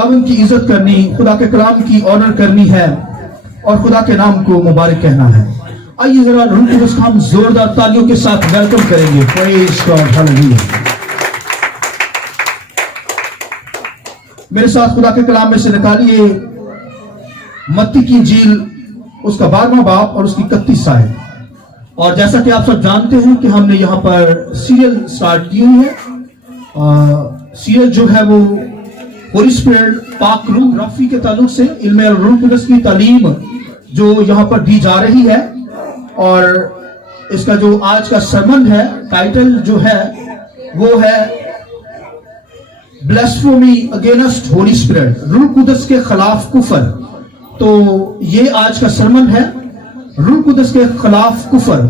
खुदावन की इज्जत करनी, खुदा के कलाम की ऑनर करनी है और खुदा के नाम को मुबारक कहना है। आइए जरा रूह कुदस को हम जोरदार तालियों के साथ वेलकम करेंगे। Praise God, hallelujah. मेरे साथ खुदा के कलाम में से निकालिए मत्ती की इंजील, उसका 12वां बाब और उसकी 31 आयत। और जैसा कि आप सब जानते हैं कि हमने यहाँ पर सीरियल स्टार्ट की हुई है। सीरियल जो है वो होली स्पिरिट, पाक रूह, रफ़ी के ताल्लुक से इल्म रूह कुदस की तालीम जो यहाँ पर दी जा रही है। और इसका जो आज का सरमन है, टाइटल जो है वो है ब्लास्फेमी अगेंस्ट होली स्पिरिट, रूह कुदस के खिलाफ कुफर। तो ये आज का सरमन है, रूह कुदस के खिलाफ कुफर।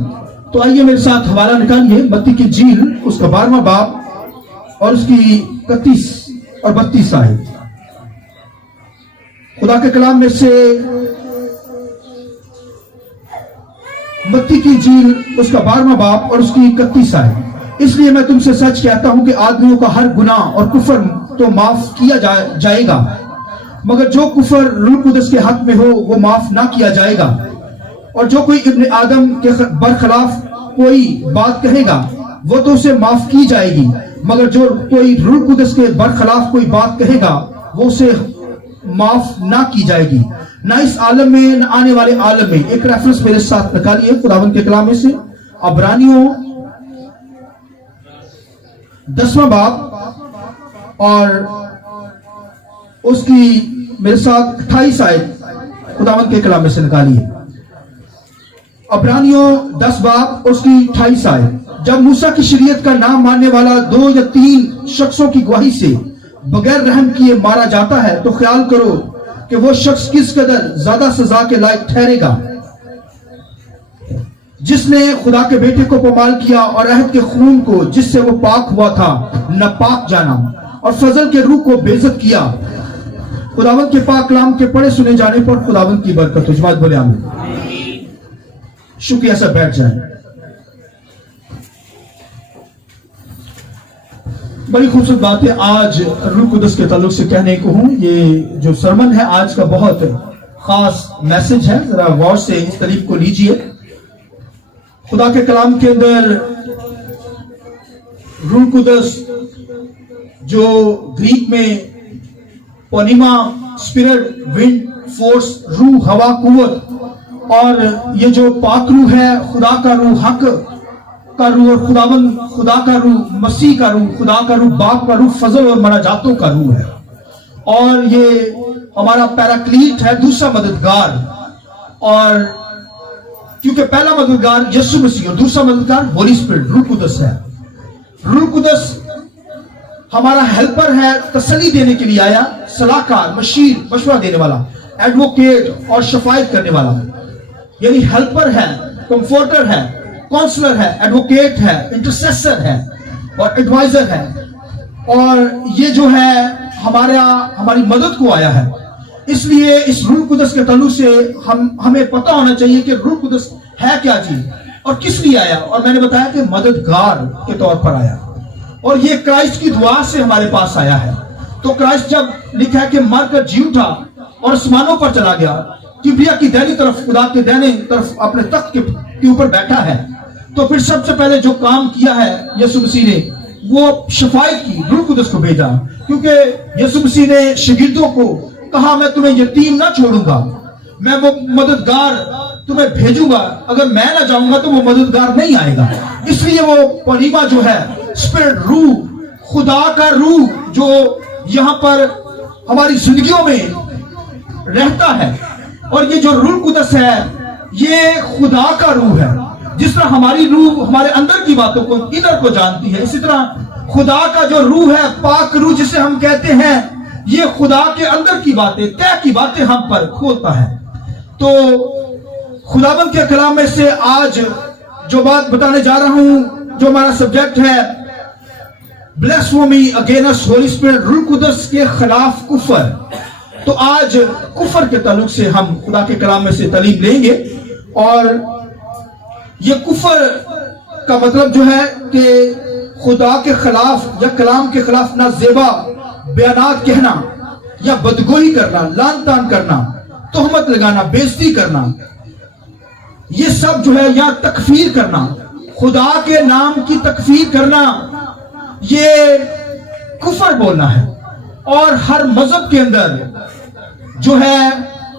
तो आइए मेरे साथ हवाला निकालिए मत्ती की इंजील, उसका 12वां बाब और उसकी 31 और 32 आयत। खुदा के कलाम में से मत्ती की इंजील, उसका 12वां बाब और उसकी 31 आयत। इसलिए मैं तुमसे सच कहता हूं कि आदमियों का हर गुनाह और कुफर तो माफ किया जाएगा, मगर जो कुफर रूह कुदस के हक में हो वो माफ ना किया जाएगा। और जो कोई इब्ने आदम के बरखिलाफ कोई बात कहेगा वो तो उसे माफ की जाएगी, मगर जो कोई रूह कुदस के बरखिलाफ कोई बात कहेगा वो उसे माफ ना की जाएगी, ना इस आलम में न आने वाले आलम में। एक रेफरेंस मेरे साथ निकालिए खुदावंद के कलाम में से, अब्रानियों 10वां बाब और उसकी मेरे साथ 28 आयत खुदावंद के कलाम में से निकालिए। अब्रानियों 10 बाब उसकी 28 आयत। जब मूसा की शरीयत का नाम मानने वाला 2 या 3 शख्सों की गवाही से बगैर रहम किए मारा जाता है तो ख्याल करो कि वो शख्स किस कदर ज्यादा सजा के लायक ठहरेगा, जिसने खुदा के बेटे को पमाल किया और अहद के खून को जिससे वो पाक हुआ था नापाक जाना और फजल के रूह को बेइज्जत किया। खुदावंद के पाक कलाम के पढ़े सुने जाने पर खुदावंद की बरकत हो। जमात बोले आमीन। शुक्रिया, सब बैठ जाए। बड़ी खूबसूरत बात है आज रूह कुदस के ताल्लुक से कहने को हूं। ये जो सरमन है आज का बहुत खास मैसेज है, जरा गौर से इस तारीफ को लीजिए। खुदा के कलाम के अंदर रूह कुदस जो ग्रीक में पोनिमा, स्पिरिट, विंड, फोर्स, रूह, हवा, कुव्वत, और ये जो पाक रूह है, खुदा का रूह, हक का रूह, और खुदावंद खुदा का रूह, मसीह का रूह, खुदा का रूह, बाप का रूह, फजल और मनाजातों का रूह है। और ये हमारा पैराक्लीट है, दूसरा मददगार। और क्योंकि पहला मददगार यीशु मसीह और दूसरा मददगार होली स्पिरिट, रूह कुदस है। रूह कुदस हमारा हेल्पर है, तसल्ली देने के लिए आया, सलाहकार, मशीर, मशवरा देने वाला, एडवोकेट और शफायत करने वाला, यानी हेल्पर है, कंफर्टर है, काउंसलर है, एडवोकेट है, इंटरसेसर है और एडवाइजर है। और ये जो है हमारी मदद को आया है। इसलिए इस रूह कुदस के ताल्लुक से हमें पता होना चाहिए कि रूह कुदस है क्या चीज और किस लिए आया। और मैंने बताया कि मददगार के तौर पर आया, और ये क्राइस्ट की दुआ से हमारे पास आया है। तो क्राइस्ट जब लिखा है कि मर कर जी उठा और आसमानों पर चला गया, किबरिया की दाहिनी तरफ, खुदा के दाहिने तरफ अपने तख्त के ऊपर बैठा है, तो फिर सबसे पहले जो काम किया है यीशु मसीह ने, वो शफायत की, रूह कुदस को भेजा। क्योंकि यीशु मसीह ने शागिर्दों को कहा, मैं तुम्हें यतीम ना छोड़ूंगा, मैं वो मददगार तुम्हें भेजूंगा, अगर मैं ना जाऊंगा तो वो मददगार नहीं आएगा। इसलिए वो पनीमा जो है, स्पिरिट, रूह, खुदा का रूह जो यहाँ पर हमारी जिंदगियों में रहता है। और ये जो रूह कुदस है ये खुदा का रूह है। जिस तरह हमारी रूह हमारे अंदर की बातों को, इधर को जानती है, इसी तरह खुदा का जो रूह है, पाक रूह जिसे हम कहते हैं, ये खुदा के अंदर की बातें, तय की बातें हम पर खोलता है। तो खुदावंद के कलाम में से आज जो बात बताने जा रहा हूं, जो हमारा सब्जेक्ट है ब्लास्फेमी अगेंस्ट होली स्पिरिट, रूह कुदस के खिलाफ कुफर। तो आज कुफर के ताल्लुक से हम खुदा के कलाम में से तालीम लेंगे। और ये कुफर का मतलब जो है कि खुदा के खिलाफ या कलाम के खिलाफ ना ज़ेबा बयानात कहना, یا بدگوئی کرنا, لان تان کرنا, تہمت لگانا, بیزتی کرنا, یہ سب جو ہے یا تکفیر کرنا, خدا کے نام کی تکفیر کرنا, یہ کفر بولنا ہے. اور ہر مذہب کے اندر جو ہے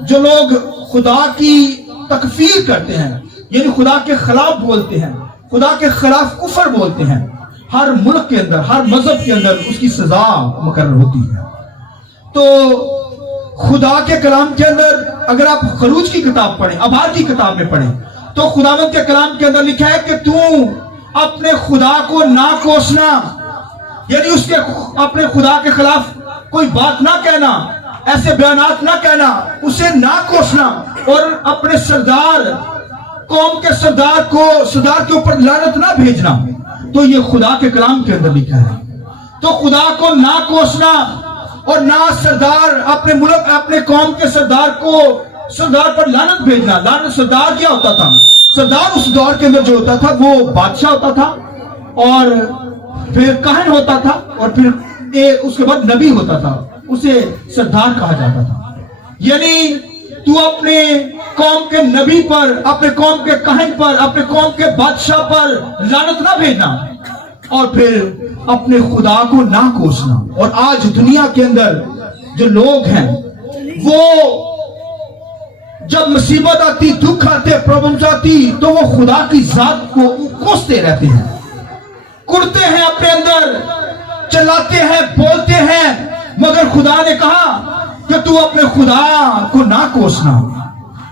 جو لوگ خدا کی تکفیر کرتے ہیں, یعنی خدا کے خلاف بولتے ہیں, خدا کے خلاف کفر بولتے ہیں, ہر ملک کے اندر, ہر مذہب کے اندر اس کی سزا مقرر ہوتی ہے. تو خدا کے کلام کے اندر اگر آپ خروج کی کتاب پڑھیں, ابہار کی کتاب میں پڑھیں, تو خداوند کے کلام کے اندر لکھا ہے کہ تو اپنے خدا کو نہ کوسنا, یعنی اس کے اپنے خدا کے خلاف کوئی بات نہ کہنا, ایسے بیانات نہ کہنا, اسے نہ کوسنا, اور اپنے سردار, قوم کے سردار کے اوپر لعنت نہ بھیجنا. تو یہ خدا کے کلام کے اندر لکھا ہے. تو خدا کو نہ کوسنا اور نہ سردار, اپنے ملک, اپنے قوم کے سردار پر لعنت بھیجنا. لعنت سردار کیا ہوتا تھا؟ سردار اس دور کے اندر جو ہوتا تھا وہ بادشاہ ہوتا تھا, اور پھر کاہن ہوتا تھا, اور پھر اس کے بعد نبی ہوتا تھا, اسے سردار کہا جاتا تھا. یعنی تو اپنے قوم کے نبی پر, اپنے قوم کے کاہن پر, اپنے قوم کے بادشاہ پر لعنت نہ بھیجنا, اور پھر اپنے خدا کو نہ کوسنا. اور آج دنیا کے اندر جو لوگ ہیں وہ جب مصیبت آتی, دکھ آتے, پرابلمز آتی, تو وہ خدا کی ذات کو کوستے رہتے ہیں, کرتے ہیں, اپنے اندر چلاتے ہیں, بولتے ہیں. مگر خدا نے کہا کہ تو اپنے خدا کو نہ کوسنا.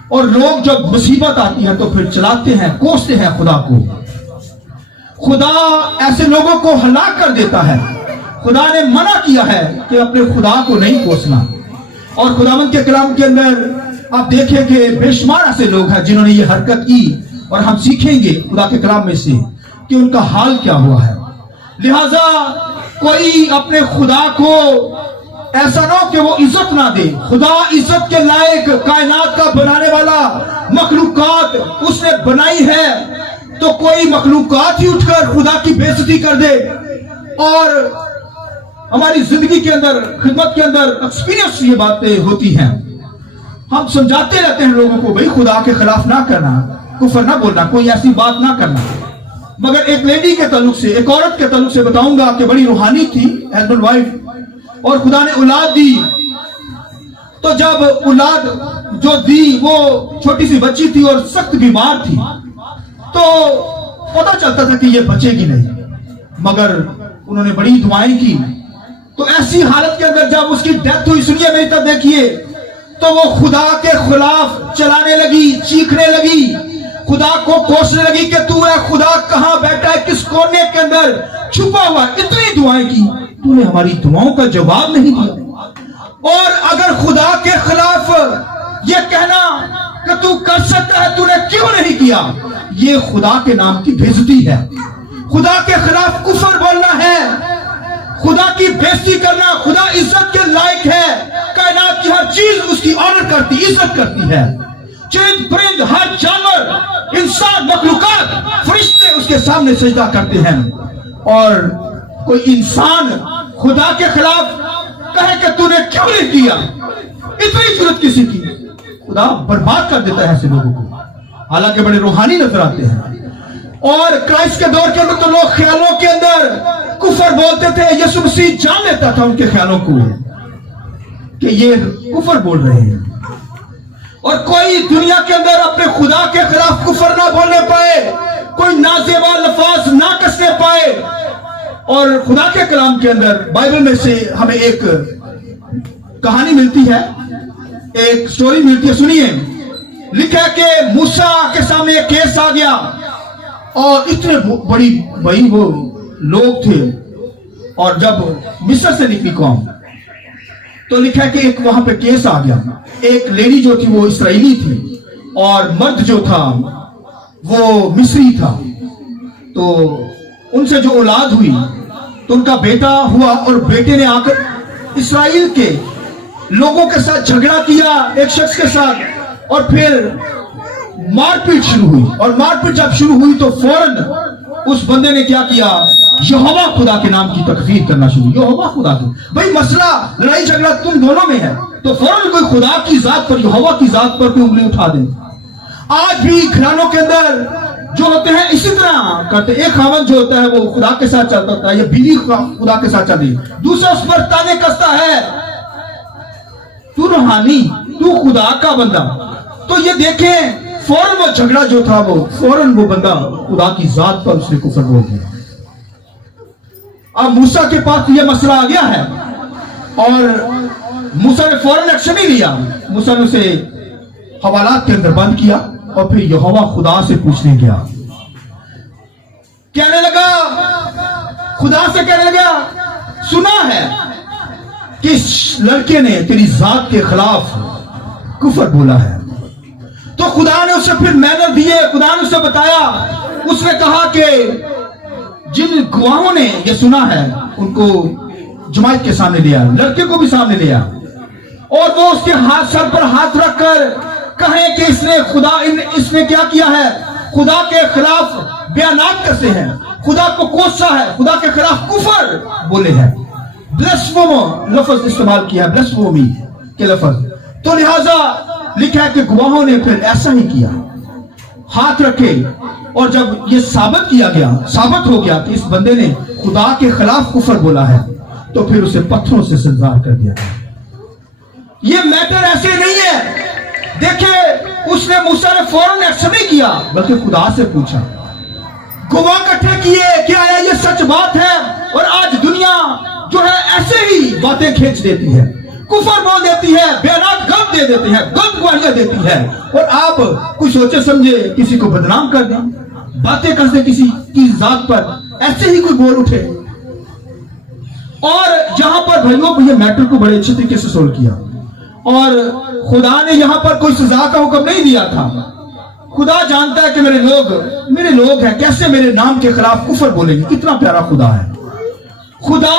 اور لوگ جب مصیبت آتی ہے تو پھر چلاتے ہیں, کوستے ہیں خدا کو. خدا ایسے لوگوں کو ہلاک کر دیتا ہے. خدا نے منع کیا ہے کہ اپنے خدا کو نہیں کوسنا. اور خداوند کے کلام کے اندر آپ دیکھیں کہ بے شمار ایسے لوگ ہیں جنہوں نے یہ حرکت کی, اور ہم سیکھیں گے خدا کے کلام میں سے کہ ان کا حال کیا ہوا ہے. لہذا کوئی اپنے خدا کو ایسا نہ ہو کہ وہ عزت نہ دے. خدا عزت کے لائق, کائنات کا بنانے والا, مخلوقات اس نے بنائی ہے, تو کوئی مخلوقات ہی اٹھ کر خدا کی بے عزتی کر دے. اور ہماری زندگی کے اندر, خدمت کے اندر ایکسپیرینس یہ باتیں ہوتی ہیں. ہم سمجھاتے رہتے ہیں لوگوں کو, بھئی خدا کے خلاف نہ کرنا, کفر نہ بولنا, کوئی ایسی بات نہ کرنا. مگر ایک لیڈی کے تعلق سے, ایک عورت کے تعلق سے بتاؤں گا کہ بڑی روحانی تھی, ہسبینڈ وائف, اور خدا نے اولاد دی. تو جب اولاد جو دی وہ چھوٹی سی بچی تھی اور سخت بیمار تھی, تو پتہ چلتا تھا کہ یہ بچے گی نہیں. مگر انہوں نے بڑی دعائیں کی. تو ایسی حالت کے اندر جب اس کی ڈیتھ ہوئی, سنیے میری طرف دیکھیے, تو وہ خدا کے خلاف چلانے لگی, چیخنے لگی, خدا کو کوسنے لگی کہ تو اے خدا کہاں بیٹھا ہے, کس کونے کے اندر چھپا ہوا. اتنی دعائیں کی, تو نے ہماری دعاؤں کا جواب نہیں دیا. اور اگر خدا کے خلاف یہ کہنا کہ تو کر سکتا ہے, تو نے کیوں نہیں کیا, یہ خدا کے نام کی بے عزتی ہے. خدا کے خلاف کفر بولنا ہے, خدا کی بے عزتی کرنا. خدا عزت کے لائق ہے, کائنات کی ہر چیز اس کی آنر کرتی, عزت کرتی ہے. چرند پرند, ہر جانور, انسان, مخلوقات, فرشتے اس کے سامنے سجدہ کرتے ہیں. اور کوئی انسان خدا کے خلاف کہے کہ تو نے کیوں نہیں کیا, اتنی ضرورت کسی کی, خدا برباد کر دیتا ہے ایسے لوگوں کو, حالانکہ بڑے روحانی نظر آتے ہیں. اور کرائسٹ کے دور کے اندر تو لوگ خیالوں کے اندر کفر بولتے تھے. یسوع مسیح جان لیتا تھا ان کے خیالوں کو کہ یہ کفر بول رہے ہیں. اور کوئی دنیا کے اندر اپنے خدا کے خلاف کفر نہ بولنے پائے, کوئی نازیبا لفاظ نہ کسنے پائے. اور خدا کے کلام کے اندر بائبل میں سے ہمیں ایک کہانی ملتی ہے, ایک سٹوری ملتی ہے. سنیے, لکھا ہے کہ موسیٰ کے سامنے ایک کیس آ گیا, اور اتنے بڑی وہ لوگ تھے. اور جب مصر سے نکلی قوم, تو لکھا ہے کہ ایک وہاں پہ کیس آ گیا. ایک لیڈی جو تھی وہ اسرائیلی تھی, اور مرد جو تھا وہ مصری تھا. تو ان سے جو اولاد ہوئی تو ان کا بیٹا ہوا, اور بیٹے نے آ کر اسرائیل کے لوگوں کے ساتھ جھگڑا کیا, ایک شخص کے ساتھ, اور پھر مار پیٹ شروع ہوئی. اور مار پیٹ جب شروع ہوئی تو فوراً उस बंदे ने क्या किया, यहोवा खुदा के नाम की तकफीर करना शुरू। यहोवा खुदा की, भाई मसला लड़ाई झगड़ा तुम दोनों में है, तो फौरन कोई खुदा की जात पर, यहोवा की जात पर कोई उंगली उठा दे। आज भी घरानों के अंदर जो होते हैं इसी तरह करते। एक खामन जो होता है वो खुदा के साथ चलता होता है, या बीवी खुदा के साथ चल रही, दूसरा उस पर ताने कसता है, तू रूहानी, तू खुदा का बंदा। तो ये देखें, फौरन वो झगड़ा जो था वो फौरन वो बंदा खुदा की जात पर उसने कुफर बोल दिया। अब मूसा के पास ये मसला आ गया है और मूसा ने फौरन एक्शन नहीं लिया। मूसा ने उसे हवालात के अंदर बंद किया और फिर यहोवा खुदा से पूछने गया। कहने लगा, खुदा से कहने लगा, सुना है कि इस लड़के ने तेरी जात के खिलाफ कुफर बोला है। तो खुदा ने उसे फिर मैनर दिए, खुदा ने उसे बताया। उसने कहा कि जिन गवाहों ने ये सुना है उनको जमायत के सामने लिया, लड़के को भी सामने लिया, और वो उसके हाथ सर पर हाथ रखकर कहें कि इसने क्या किया है, खुदा के खिलाफ बयानात कैसे हैं, खुदा को कोसा है, खुदा के खिलाफ कुफर बोले हैं, ब्लस्फेमी लफ्ज इस्तेमाल किया है, ब्लस्फेमी के लफ्ज। तो लिहाजा लिखा है कि गवाहों ने फिर ऐसा ही किया, हाथ रखे, और जब ये साबित हो गया कि इस बंदे ने खुदा के खिलाफ कुफर बोला है, तो फिर उसे पत्थरों से संजार कर दिया गया। ये मैटर ऐसे नहीं है, देखे उसने मूसा ने फौरन एक्शन नहीं किया, बल्कि खुदा से पूछा, गवाह इकट्ठे किए, क्या है ये सच बात है। और आज दुनिया जो है ऐसे ही बातें खींच देती है, कुफर बोल देती है, बयानात गलत दे देती है, गलत गवाहियां देती है, और आप कुछ सोचे समझे किसी को बदनाम कर दें, बातें कर दे किसी की जात पर, ऐसे ही कोई बोल उठे। और जहां पर भाइयों ये मैटर को बड़े अच्छे तरीके से सोल्व किया, और खुदा ने यहां पर कोई सजा का हुक्म नहीं दिया था। खुदा जानता है कि मेरे लोग हैं, कैसे मेरे नाम के खिलाफ कुफर बोलेंगे। कितना प्यारा खुदा है। खुदा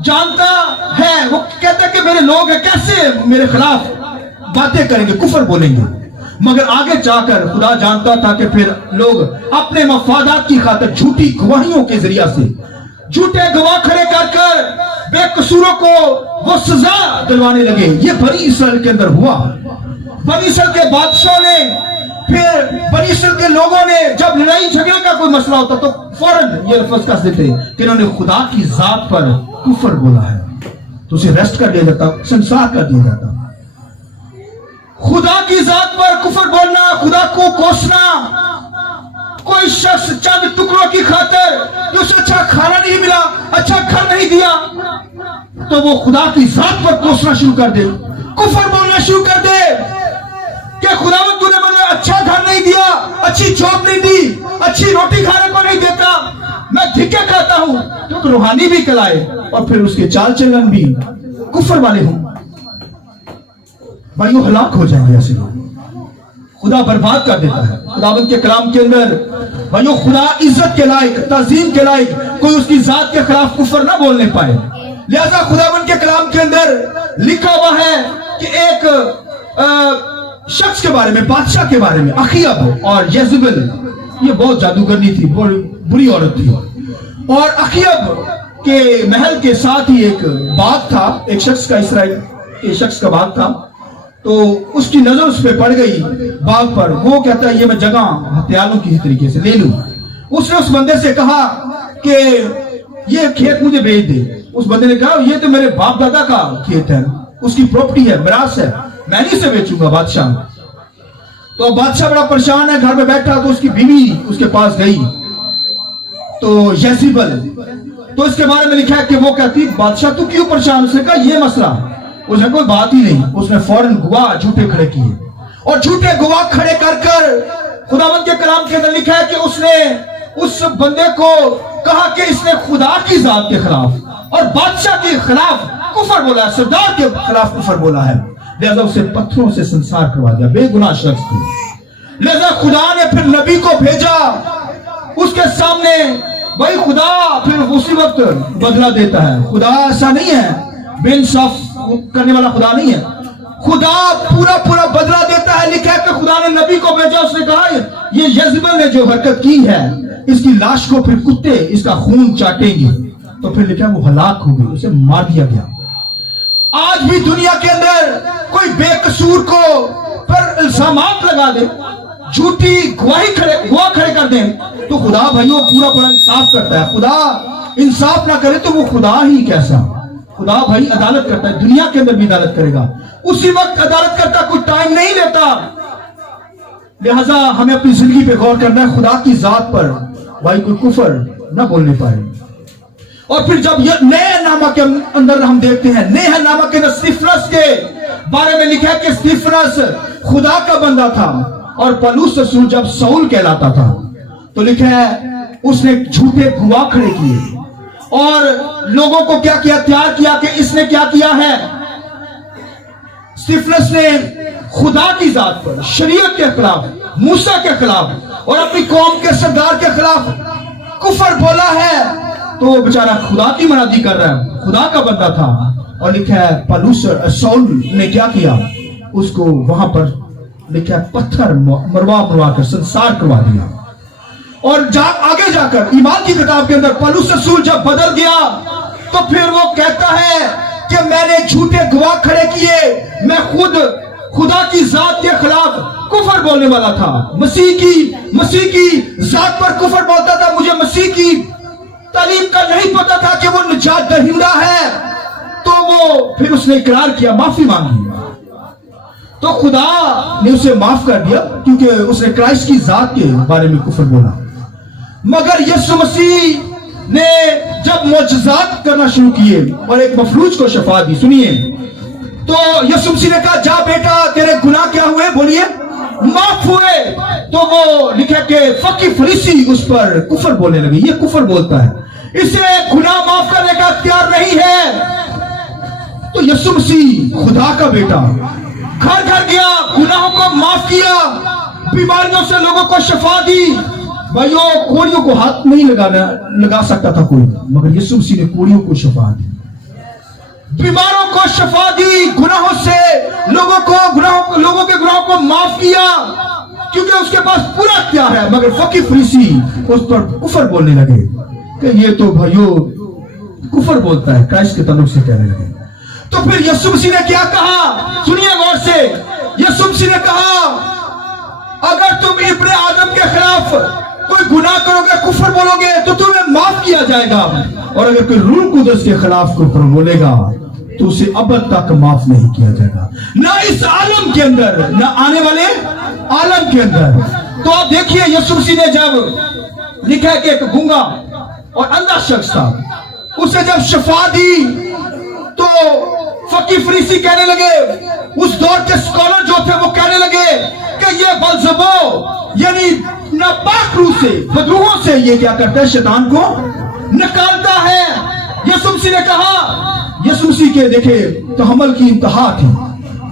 जानता है, वो कहता है कि मेरे लोग हैं, कैसे मेरे खिलाफ बातें करेंगे, कुफर बोलेंगे। मगर आगे जाकर खुदा जानता था कि फिर लोग अपने मफादात की खातिर झूठी गवाहियों के जरिया से झूठे गवाह खड़े कर बेकसूरों को वो सजा दिलवाने लगे। ये बनी इसराइल के अंदर हुआ। बनी इसराइल के बादशाह ने, फिर बनी इसराइल के लोगों ने जब लड़ाई झगड़े का कोई मसला होता तो फौरन ये लफ्ज कस देते कि इन्होंने खुदा की जात पर कुफर बोला है, तो उसे रेस्ट कर दिया जाता, संसार कर दिया जाता। खुदा की जात पर कुफर बोलना, खुदा को कोसना, कोई शख्स चंद टुकड़ों की खातिर कि उसे अच्छा खाना नहीं मिला, अच्छा घर नहीं दिया, तो वो खुदा की जात पर कोसना शुरू कर दे, कुफर बोलना शुरू कर दे कि खुदावंद तूने मुझे अच्छा घर नहीं दिया, अच्छी जॉब नहीं दी, अच्छी रोटी खाने को नहीं देता, मैं धिक्के खाता हूं। तो रूहानी भी कहलाए और फिर उसके चाल चलन भी कुफर वाले हों। भाइयों हलाक हो जाएंगे ऐसे लोग, खुदा बर्बाद कर देता है। खुदावंद के कलाम के अंदर भाइयों खुदा इज्जत के लायक, ताजीम के लायक, कोई उसकी जात के खिलाफ कुफर ना बोलने पाए। लिहाजा खुदावंद के कलाम के अंदर लिखा हुआ है कि एक शख्स के बारे में, बादशाह के बारे में, अखीयब और यज़बेल, ये बहुत जादूगरनी थी, बहुत बुरी औरत थी। और अखीयब के महल के साथ ही एक बाग था, एक शख्स का, इस्राएल के शख्स का बाग था। तो उसकी नजर उस पर पड़ गई बाग पर। वो कहता है ये मैं जगह हथियारों किसी तरीके से ले लूं। उसने उस बंदे से कहा कि ये खेत मुझे बेच दे। उस बंदे ने कहा ये तो मेरे बाप दादा का खेत है, उसकी प्रॉपर्टी है, मिरास है, मैं नहीं से बेचूंगा बादशाह। तो बादशाह बड़ा परेशान है, घर में बैठा। तो उसकी बीवी उसके पास गई, तो यज़बेल, तो इसके बारे में लिखा है कि वो कहती बादशाह तू क्यों परेशान। उसने कहा ये मसला। उसने कोई बात ही नहीं। उसने फौरन गवाह झूठे खड़े किए, और झूठे गवाह खड़े कर खुदावंद के कलाम के अंदर लिखा है कि उसने उस बंदे को कहा कि इसने खुदा की जात के खिलाफ और बादशाह के खिलाफ कुफर बोला है, सरदार के खिलाफ कुफर बोला है। लिहाजा उसे पत्थरों से संसार करवा दिया, बेगुनाह शख्स को। लिहाजा खुदा ने फिर नबी को भेजा उसके सामने। भाई खुदा फिर उसी वक्त बदला देता है। खुदा ऐसा नहीं है, बेइंसाफ करने वाला खुदा नहीं है। خدا پورا پورا بدلہ دیتا ہے. لکھا ہے کہ خدا نے نبی کو بھیجا, اس نے کہا یہ یزبل نے جو حرکت کی ہے اس کی لاش کو پھر کتے اس کا خون چاٹیں گے. تو پھر لکھا وہ ہلاک ہو گئی, اسے مار دیا گیا. آج بھی دنیا کے اندر کوئی بے قصور کو پر الزامات لگا دے, جھوٹی گواہ کھڑے کر دیں, تو خدا بھائیوں پورا پورا انصاف کرتا ہے. خدا انصاف نہ کرے تو وہ خدا ہی کیسا. خدا بھائی عدالت کرتا ہے, دنیا کے اندر بھی عدالت کرے گا. اسی وقت عدالت کرتا, کوئی ٹائم نہیں لیتا. لہذا ہمیں اپنی زندگی پہ غور کرنا ہے, خدا کی ذات پر بھائی کوئی کفر نہ بولنے پائے. اور پھر جب یہ نئے نامہ کے اندر ہم دیکھتے ہیں, نئے نامہ کے اندر سٹیفنس کے بارے میں لکھا ہے کہ سٹیفنس خدا کا بندہ تھا, اور پولس رسول جب ساؤل کہلاتا تھا تو لکھا ہے اس نے جھوٹے گواہ کھڑے کیے اور لوگوں کو کیا کیا, تیار کیا کہ اس نے کیا کیا ہے. سٹیفنس نے خدا کی ذات پر, شریعت کے خلاف, موسیٰ کے خلاف اور اپنی قوم کے سردار کے خلاف کفر بولا ہے. تو وہ بیچارہ خدا کی منادی کر رہا ہے, خدا کا بندہ تھا. اور لکھا ہے پولس ساؤل نے کیا کیا, اس کو وہاں پر لکھا ہے پتھر مروا کر سنسار کروا دیا. اور آگے جا کر ایمان کی کتاب کے اندر پولس رسول جب بدل گیا تو پھر وہ کہتا ہے کہ میں نے جھوٹے گواہ کھڑے کیے, میں خود خدا کی ذات کے خلاف کفر بولنے والا تھا, مسیح کی ذات پر کفر بولتا تھا. مجھے مسیح کی تعلیم کا نہیں پتا تھا کہ وہ نجات دہندہ ہے. تو وہ پھر اس نے اقرار کیا, معافی مانگی, تو خدا نے اسے معاف کر دیا کیونکہ اس نے کرائسٹ کی ذات کے بارے میں کفر بولا. مگر یسوع مسیح نے جب معجزات کرنا شروع کیے اور ایک مفلوج کو شفا دی, سنیے, تو یسوع مسیح نے کہا جا بیٹا تیرے گناہ کیا ہوئے, بولیے معاف ہوئے. تو وہ لکھا کہ فقی فریسی اس پر کفر بولنے لگے, یہ کفر بولتا ہے, اسے گناہ معاف کرنے کا اختیار نہیں ہے. تو یسوع مسیح خدا کا بیٹا گھر گھر گیا, گناہوں کو معاف کیا, بیماریوں سے لوگوں کو شفا دی. بھائیو کوڑیوں کو ہاتھ نہیں لگا سکتا تھا کوئی, مگر یسوع مسیح نے کوڑیوں کو شفا دی, بیماروں کو شفا دی, گناہوں سے لوگوں کے گناہوں کو معاف کیا کیونکہ اس کے پاس پورا اختیار ہے. مگر فقی فریسی اس پر کفر بولنے لگے کہ یہ تو بھائیو کفر بولتا ہے, کرائسٹ کے تعلق سے کہنے لگے. تو پھر یسوع مسیح نے کیا کہا, سنیے غور سے. یسوع مسیح نے کہا اگر تم ابن آدم کے خلاف کوئی گناہ کرو گے, کفر بولو گے تو تمہیں معاف کیا جائے گا, اور اگر کوئی روح القدس کے خلاف کفر بولے گا تو اسے ابد تک معاف نہیں کیا جائے گا, نہ اس عالم کے اندر نہ آنے والے عالم کے اندر. تو آپ دیکھیے یسوع مسیح نے جب لکھا ہے کہ ایک گونگا اور اندھا شخص تھا, اسے جب شفا دی تو فقی فریسی کہنے لگے, اس دور کے اسکالر جو تھے وہ کہنے لگے کہ یہ بلزبو یعنی ناپاک روح سے, بدروحوں سے یہ کیا کرتا ہے, شیطان کو نکالتا ہے. یسوع مسیح نے کہا, یسوع مسیح کے دیکھے تحمل کی انتہا تھی.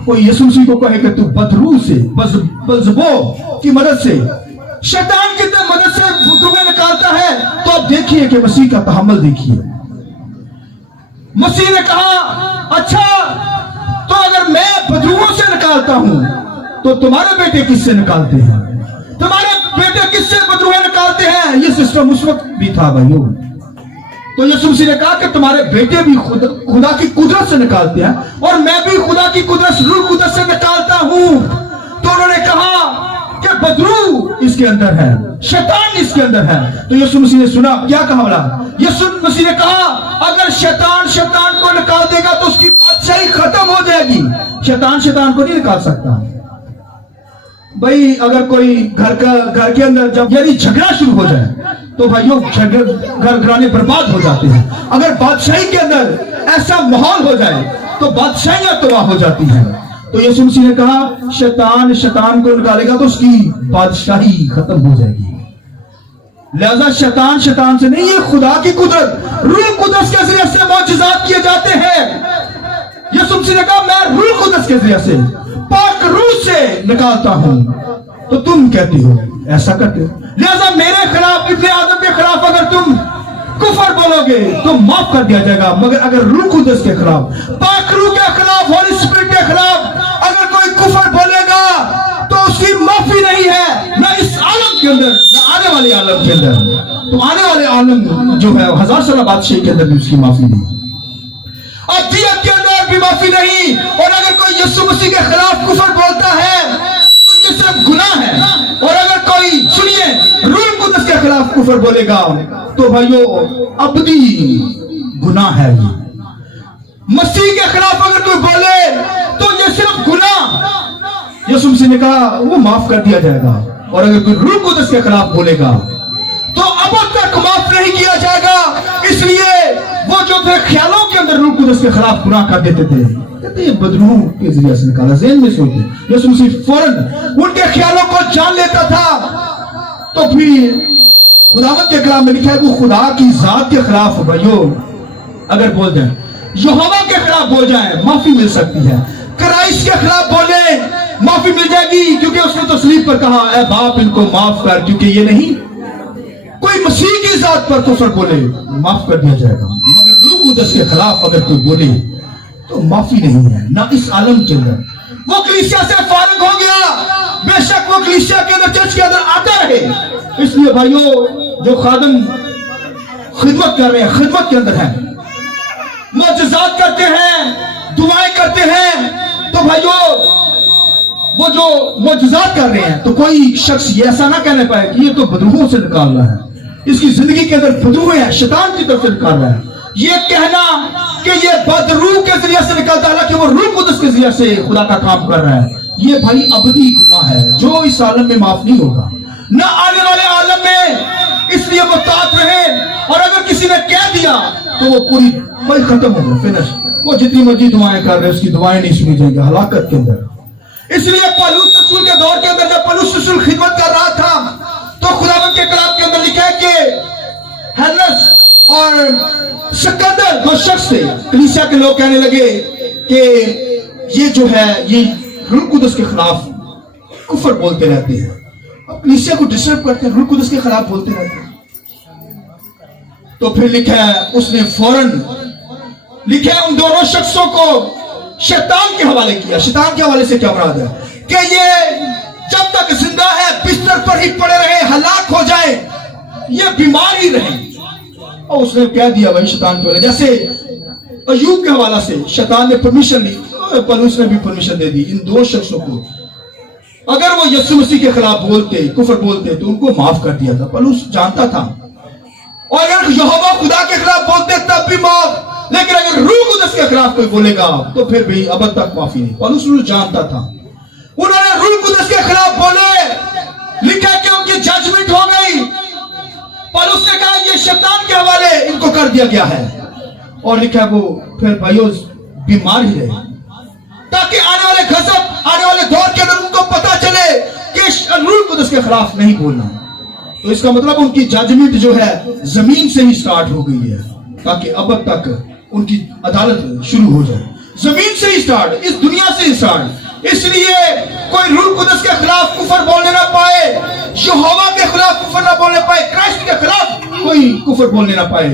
کوئی یسوع مسیح کو کہے کہ تو بدروح سے, بلزبو کی مدد سے, شیطان کی مدد سے بدروحیں نکالتا ہے, تو آپ دیکھیے کہ مسیح کا تحمل دیکھیے. مسیح نے کہا اچھا تو اگر میں بدروحوں سے نکالتا ہوں تو تمہارے بیٹے کس سے نکالتے ہیں, تمہارے بیٹے کس سے بدروحیں نکالتے ہیں. یہ سسٹم اس وقت بھی تھا بھائیو. تو یسوع مسیح نے کہا کہ تمہارے بیٹے بھی خدا کی قدرت سے نکالتے ہیں اور میں بھی خدا کی قدرت, روح قدرت سے نکالتا ہوں. تو انہوں نے کہا کہ بدروح اس کے اندر ہے, شیطان اس کے اندر ہے. تو یسوع مسیح نے سنا, کیا کہا بولا, یسوع مسیح نے کہا اگر شیطان کو نکال دے گا تو اس کی بادشاہی ختم ہو جائے گی. شیطان کو نہیں نکال سکتا. بھائی اگر کوئی گھر کے اندر جب یعنی جھگڑا شروع ہو جائے تو بھائیوں گھر گھرانے برباد ہو جاتے ہیں. اگر بادشاہی کے اندر ایسا ماحول ہو جائے تو بادشاہیاں تباہ ہو جاتی ہیں. تو یسوع مسیح نے کہا شیطان کو نکالے گا تو اس کی بادشاہی ختم ہو جائے گی. لہذا شیطان سے نہیں, یہ خدا کی قدرت, روح قدس کے ذریعے سے معجزات کیے جاتے ہیں. یسوع مسیح نے کہا میں روح قدس کے ذریعے سے, پاک روح سے نکالتا ہوں. تو تم کہتے ہو ایسا کرتے ہو, لہذا میرے خلاف, ابن آدم کے خلاف اگر تم کفر بولو گے تو معاف کر دیا جائے گا. مگر اگر روح قدس کے خلاف, پاک روح کے خلاف, ہولی اسپرٹ کے خلاف के अंदर, तो आने वाले आलम जो है 1000 साल बादशाही के अंदर भी उसकी माफी नहीं, अब्दियत के अंदर भी माफी नहीं। और अगर कोई यीशु मसीह के खिलाफ कुफर बोलता है तो ये सिर्फ गुनाह है। और अगर कोई, सुनिए, रूह कुदस के खिलाफ कुफर बोलेगा तो भाइयों अबदी गुनाह है। ये मसीह के खिलाफ अगर कोई बोले तो ये सिर्फ गुनाह, यीशु मसीह ने कहा वो माफ कर दिया जाएगा। और अगर कोई रूह कुदस के खिलाफ बोलेगा तो अब तक माफ नहीं किया जाएगा। इसलिए वो जो थे ख्यालों के अंदर रूह कुदस के खिलाफ गुनाह कर देते थे, कहते ये बदरूह के जरिए से निकाला, ज़हन में सोचे। यीशु मसीह फौरन उनके ख्यालों को जान लेता था। तो फिर खुदावंद के कलाम में लिखा है वो खुदा की जात के खिलाफ भाइयों अगर बोल जाए, यहोवा के खिलाफ बोल जाए, माफी मिल सकती है। क्राइस्ट के खिलाफ बोले माफी मिल जाएगी, क्योंकि उसने तो सलीब पर कहा ऐ बाप इनको माफ कर, क्योंकि ये नहीं। कोई मसीह की जात पर कुफर बोले माफ कर दिया जाएगा, मगर रूह कुदस के खिलाफ अगर कोई बोले तो माफी नहीं है, ना इस आलम के अंदर। वो कलीसिया से फारिग हो गया, बेशक वो कलीसिया के अंदर, चर्च के अंदर आता रहे। इसलिए भाइयों जो खादम खिदमत कर रहे हैं, खिदमत के अंदर है, मुअज्जिज़ात करते हैं, दुआएं करते हैं, तो भाइयों वो जो मुअज्जिज़ात कर रहे हैं तो कोई शख्स ये ऐसा ना कहने पाए कि ये तो बदरूहों से निकाल रहा है, इसकी जिंदगी के अंदर बदरूह है, शैतान की तरफ से निकाल रहा है। ये कहना कि ये बदरूह के जरिए से निकलता है, हालांकि वो रूह कुदस के जरिए से खुदा का काम कर रहा है, ये भाई अबदी गुनाह है जो इस आलम में माफ नहीं होगा, न आने वाले आलम में। इसलिए वो तात रहे। और अगर किसी ने कह दिया तो वो पूरी भाई खत्म हो गया, फिनिश। वो जितनी मर्जी दुआएं कर रहे, उसकी दुआएं नहीं सुनी जाएंगी हलाकत के अंदर। इसलिए पौलुस रसूल के दौर के अंदर जब पौलुस रसूल खिदमत कर रहा था तो खुदावंद के कलाम के अंदर लिखा है कि हेरनस और सिकंदर दो शख्स थे, कलीसिया के लोग कहने लगे कि ये जो है ये रूह कुदस के खिलाफ कुफर बोलते रहते हैं, अब कलीसिया को डिस्टर्ब करते हैं, रूह कुदस के खिलाफ बोलते रहते हैं। तो फिर लिखा है उसने फौरन लिखा है उन दोनों शख्सों को शैतान के हवाले किया। शैतान के हवाले से क्या मुराद है कि ये जब तक जिंदा है बिस्तर पर ही पड़े रहे, हलाक हो जाए, ये बीमार ही रहे। और उसने कह दिया भाई शैतान के हवाले, जैसे अयूब के हवाला से शैतान ने परमिशन ली, पौलुस ने भी परमिशन दे दी इन दो शख्सों को। अगर वो यीशु मसीह के खिलाफ बोलते, कुफर बोलते, तो उनको माफ कर दिया था, पौलुस जानता था। और अगर यहोवा खुदा के खिलाफ बोलते तब भी माफ, लेकिन अगर रूह कुदस के खिलाफ कोई बोलेगा तो फिर भी अब तक माफी नहीं। पौलुस जानता था। उन्होंने रूह कुदस के खिलाफ बोले, लिखा कि उनकी जजमेंट हो गई। पौलुस ने कहा ये शैतान के हवाले इनको कर दिया गया है, और लिखा वो फिर भाइयों बीमार ही रहे, ताकि आने वाले गजब, आने वाले दौर के अंदर उनको पता चले कि रूह कुदस के खिलाफ नहीं बोलना। तो इसका मतलब उनकी जजमेंट जो है जमीन से ही स्टार्ट हो गई है, ताकि अब तक उनकी अदालत शुरू हो जाए, जमीन से ही स्टार्ट, इस दुनिया से ही स्टार्ट। इसलिए कोई रूह कुदस के खिलाफ कुफर बोलने ना पाए, यहोवा के खिलाफ कुफर ना बोलने पाए, क्राइस्ट के खिलाफ कोई कुफर बोलने ना पाए,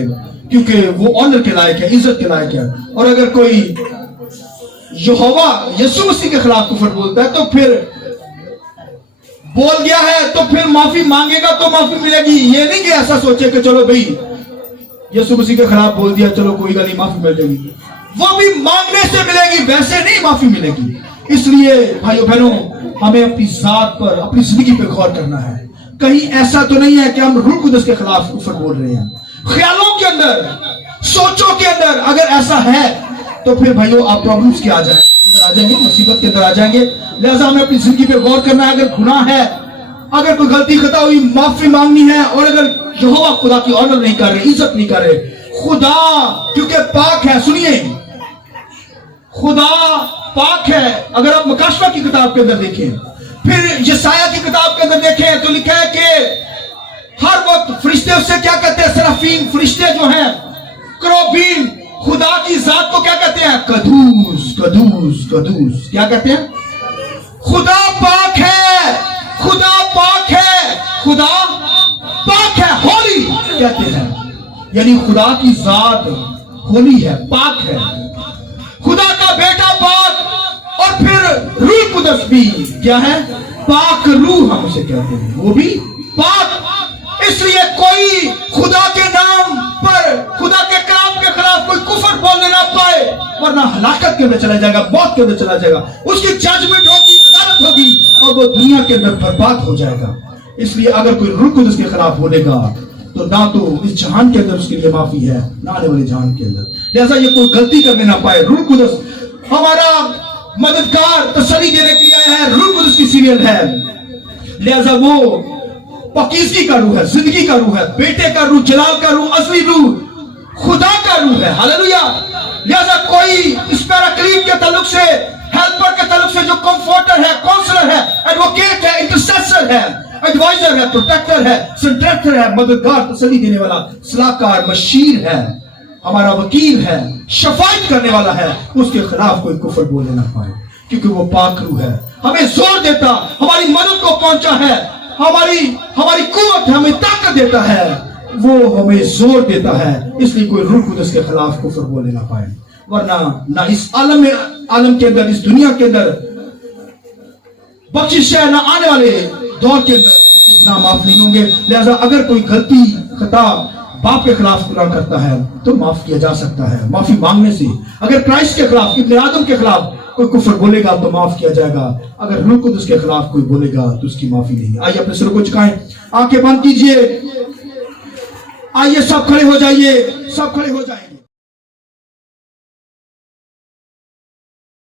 क्योंकि वो ऑनर के लायक है, इज्जत के लायक है। और अगर कोई यहोवा यीशु मसीह के खिलाफ कुफर बोलता है तो फिर बोल गया है तो फिर माफी मांगेगा तो माफी मिलेगी। ये नहीं कि ऐसा सोचे कि चलो भाई यीशु मसीह के खिलाफ बोल दिया, चलो कोई गल नहीं, माफी मिल जाएगी। वो भी मांगने से मिलेगी, वैसे नहीं माफी मिलेगी। इसलिए भाइयों बहनों, हमें अपनी जात पर, अपनी जिंदगी पर गौर करना है। कहीं ऐसा तो नहीं है कि हम रूह कुदस के खिलाफ कुफर बोल रहे हैं, ख्यालों के अंदर, सोचों के अंदर। अगर ऐसा है तो फिर भाइयों आप प्रॉब्लम्स के अंदर आ जाएंगे, मुसीबत के अंदर आ जाएंगे। लिहाजा हमें अपनी जिंदगी पे गौर करना है। अगर गुनाह है, अगर कोई गलती खता हुई, माफी मांगनी है। और अगर यहोवा खुदा की ऑनर नहीं कर रहे, इज्जत नहीं कर रहे, खुदा क्योंकि पाक है, सुनिए खुदा पाक है। अगर आप मुकाशवा की किताब के अंदर देखें, फिर यशाया की किताब के अंदर देखें तो लिखा है कि हर वक्त फरिश्ते उससे क्या कहते हैं, सराफीन फरिश्ते जो हैं, करोबीन, खुदा की जात को क्या कहते हैं, कदूस कदूस कदूस। क्या कहते हैं? खुदा पाक है, खुदा पाक है, खुदा पाक है, होली कहते हैं। यानी खुदा की जात होली है, पाक है। खुदा का बेटा पाक, और फिर रूह कुदस भी क्या है, पाक रूह हम उसे कहते हैं, वो भी पाक। इसलिए कोई खुदा के नाम पर, खुदा के कलाम के खिलाफ कोई कुफर बोलने ना पाए, वरना हलाकत के अंदर चला जाएगा, मौत के अंदर चला जाएगा, उसकी जजमेंट होगी, अदालत होगी और वो दुनिया के अंदर बर्बाद हो जाएगा। इसलिए अगर कोई रूह कुदस के खिलाफ बोलेगा तो ना तो इस जहान के अंदर उसके लिए माफी है, ना आने वाले जहान के अंदर। लिहाजा ये कोई गलती करने ना पाए। रूह कुदस हमारा मददगार, तसल्ली देने के लिए आया है। रूह कुदस की सीरियल है, लिहाजा वो पाकीज़गी का रूह है, जिंदगी का रूह है, बेटे का रूह, जलाल का रूह, असली रूह खुदा का रूह है। हालेलुया। लिहाजा कोई इस पैराक्लीट के ताल्लुक से, हेल्पर के ताल्लुक से, जो कंफर्टर है, काउंसलर है, एडवोकेट है, इंटरसेसर है, एडवाइजर है, प्रोटेक्टर है, सेंट्रेक्टर है, मददगार, तसल्ली देने वाला, सलाहकार, मशीर है, हमारा वकील है, शफायत करने वाला है, उसके खिलाफ कोई कुफर बोलने ना पाए, क्योंकि वो पाक रूह है, हमें जोर देता, हमारी मदद को पहुंचा है, हमारी कुव्वत है, हमें ताकत देता है, वो हमें जोर देता है। इसलिए कोई रूह कुदस के खिलाफ कुफर बोलने ना पाए, वरना ना इस आलम के अंदर, इस दुनिया के अंदर बख्शिश है, ना आने वाले दौर के अंदर गुनाह माफ नहीं होंगे। लिहाजा अगर कोई गलती, खता बाप के खिलाफ गुनाह करता है तो माफ किया जा सकता है, माफी मांगने से। अगर क्राइस्ट के खिलाफ, इब्न आदम के खिलाफ कोई कुफर बोलेगा तो माफ किया जाएगा, अगर रूह कुदस के खिलाफ कोई बोलेगा तो उसकी माफी नहीं। आइए अपने सिर को झुकाएं, आंखें बंद कीजिए, आइए सब खड़े हो जाइए, सब खड़े हो जाएंगे।